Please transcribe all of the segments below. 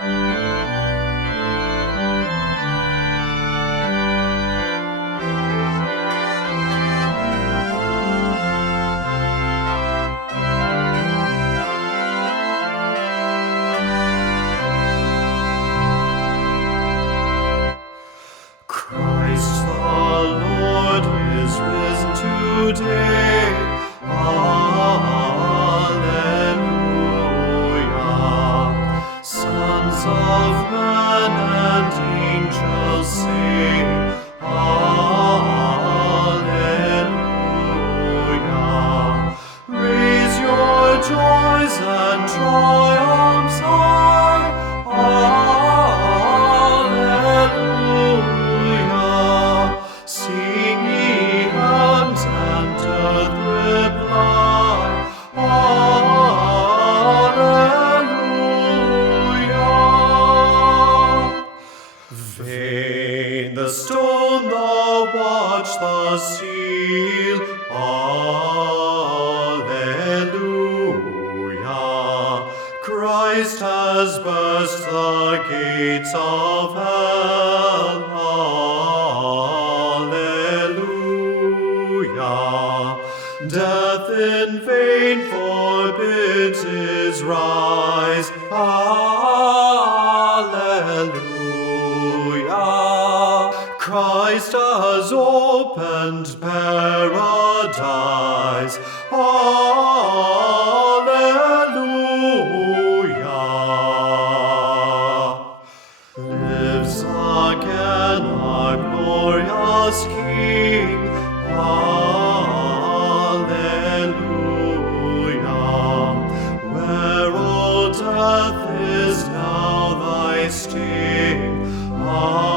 Christ the Lord is risen today. Alleluia. Sons of men and angels sing. Alleluia. Raise your joys and triumphs high. Alleluia. Sing ye heavens and earth reply. Alleluia. Vain the stone, the watch, the seal. Alleluia. Christ has burst the gates of hell. Alleluia. Death in vain forbids his rise. Alleluia. Christ has opened paradise. Alleluia. Lives again our glorious King. Alleluia. Where, O death, is now thy sting? Alleluia.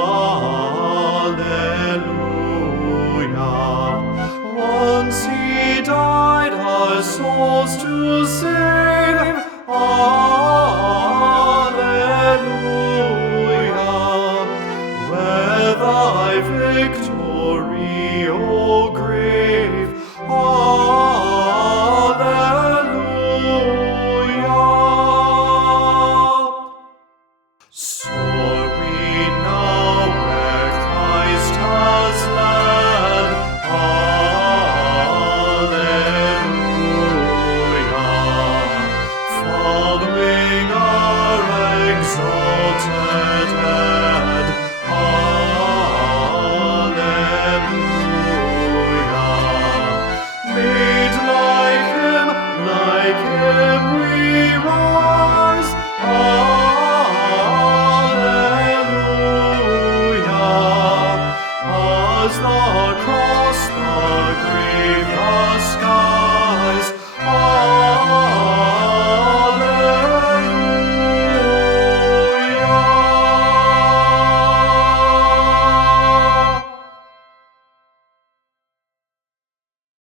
Once he died our souls to save.